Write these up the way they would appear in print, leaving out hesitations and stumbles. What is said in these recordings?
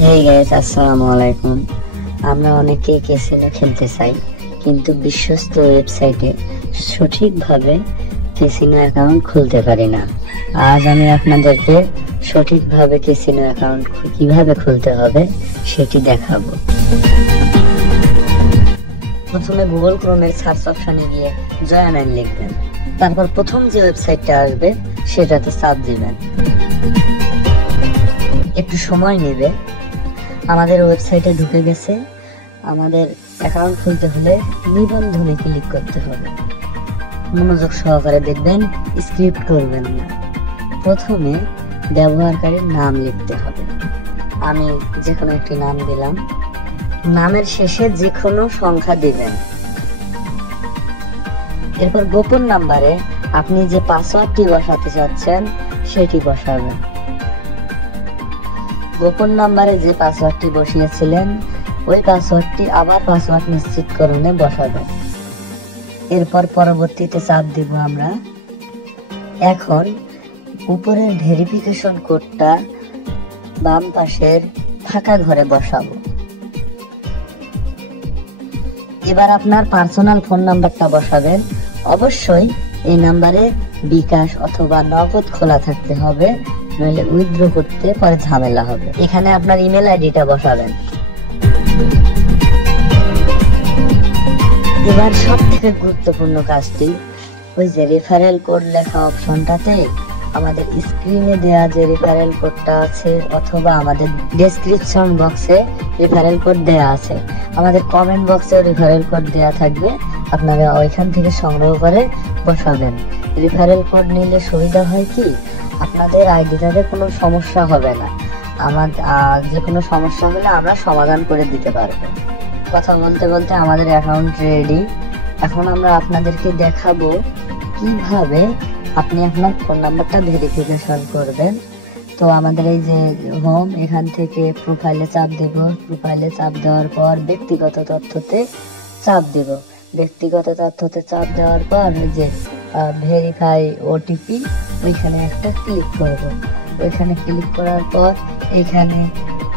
Hey guys, আসসালামু আলাইকুম। আমরা অনেকে ক্যাসিনো খেলতে চাই, কিন্তু বিশ্বস্ত ওয়েবসাইটে সঠিকভাবে ক্যাসিনো অ্যাকাউন্ট খুলতে পারি না। আজ আমি আপনাদেরকে সঠিকভাবে ক্যাসিনো অ্যাকাউন্ট কিভাবে খুলতে হবে সেটি দেখাবো। প্রথমে গুগল ক্রোমের সার্চ অপশনে গিয়ে জয়াম্যান লিখবেন। তারপর প্রথম যে ওয়েবসাইটটা আসবে সেটাতে চাপ দিবেন। একটু সময় নেবে। আমাদের ওয়েবসাইটে ঢুকে গেছে। আমাদের অ্যাকাউন্ট খুলতে হলে নিবন্ধনে ক্লিক করতে হবে। মনোযোগ সহকারে দেখবেন, স্ক্রিপ্ট করবেন না। প্রথমে ব্যবহারকারীর নাম লিখতে হবে। আমি যে কোনো একটি নাম দিলাম। নামের শেষে যে কোনো সংখ্যা দিবেন। এরপর গোপন নাম্বারে আপনি যে পাসওয়ার্ডটি বসাতে চাচ্ছেন সেটি বসাবেন। গোপন নাম্বারে যে পাসওয়ার্ডটি বসিয়েছিলেন ওই পাসওয়ার্ডটি আবার পাসওয়ার্ড নিশ্চিতকরণে বসাবেন। এরপর পরবর্তীতে চাপ দিব আমরা। এখন উপরের ভেরিফিকেশন কোডটা বাম পাশের ফাঁকা ঘরে বসাবো। এবার আপনার পার্সোনাল ফোন নাম্বারটা বসাবেন। অবশ্যই এই নাম্বারে বিকাশ অথবা নগদ খোলা থাকতে হবে, নইলে উইথড্র করতে পরে ঝামেলা হবে। এখানে আপনার ইমেল আইডিটা বসাবেন। এবার সব থেকে গুরুত্বপূর্ণ কাজটি, ওই যে রেফারেল কোড লেখা অপশনটাতে আমাদের স্ক্রিনে দেয়া যে রেফারেল কোডটা আছে অথবা আমাদের ডেসক্রিপশন বক্সে রেফারেল কোড দেয়া আছে, আমাদের কমেন্ট বক্সে রেফারেল কোড দেয়া থাকবে। আপনারা ওইখান থেকে সংগ্রহ করে বসাবেন। রেফারেল কোড নিলে সুবিধা হয় কি, আপনাদের আইডিটাতে কোনো সমস্যা হবে না। যে কোনো সমস্যা হলে আমরা সমাধান করে দিতে পারবো। কথা বলতে বলতে আমাদের অ্যাকাউন্ট রেডি। এখন আমরা আপনাদেরকে দেখাবো কিভাবে আপনি আপনার ফোন নাম্বারটা ভেরিফিকেশন করবেন। তো আমাদের এই যে হোম, এখান থেকে প্রোফাইলে চাপ দেব। প্রোফাইলে চাপ দেওয়ার পর ব্যক্তিগত তথ্যতে চাপ দেব। ব্যক্তিগত তথ্যতে চাপ দেওয়ার পর ওই যে ভেরিফাই ওটিপি, ওইখানে একটা ক্লিক করব। ওইখানে ক্লিক করার পর এখানে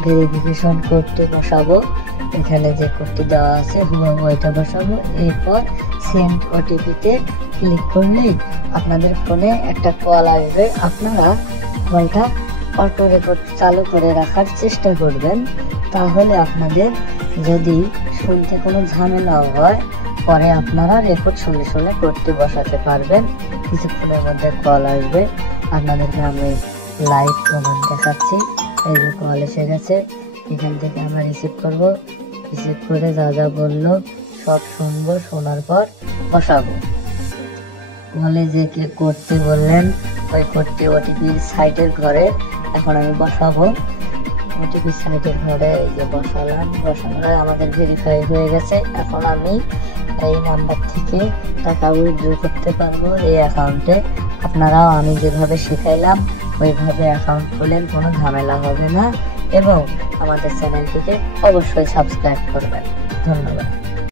ভেরিফিকেশন কোডটি বসাবো। এখানে যে কোডটি দেওয়া আছে হুবহু ওইটা বসাবো। এরপর সেন্ড ওটিপিতে ক্লিক করলেই আপনাদের ফোনে একটা কল আসবে। আপনারা কলটা অটো রেকর্ড চালু করে রাখার চেষ্টা করবেন, তাহলে আপনাদের যদি শুনতে কোনো ঝামেলা হয় পরে আপনারা রেকর্ড শুনে শুনে কোডটি বসাতে পারবেন। কিছুক্ষণের মধ্যে কল আসবে। আপনাদেরকে আমি লাইভ প্রমাণ দেখাচ্ছি। এই যে কল এসে গেছে, এখান থেকে আমরা রিসিভ করব। রিসিভ করে যা যা বললো সব শুনবো, শোনার পর বসাবো। বলে যে কোডটি বললেন ওই কোডটি ওটিপির সাইটের ঘরে এখন আমি বসাবো। ওটিপি সাইটের ঘরে এই যে বসালাম। বসানো আমাদের ভেরিফাই হয়ে গেছে। এখন আমি এই নাম্বার থেকে টাকা উইথড্র করতে পারবো এই অ্যাকাউন্টে। আপনারাও আমি যেভাবে শিখাইলাম ওইভাবে অ্যাকাউন্ট খুলেন, কোনো ঝামেলা হবে না। এবং আমাদের চ্যানেলটিকে অবশ্যই সাবস্ক্রাইব করবেন। ধন্যবাদ।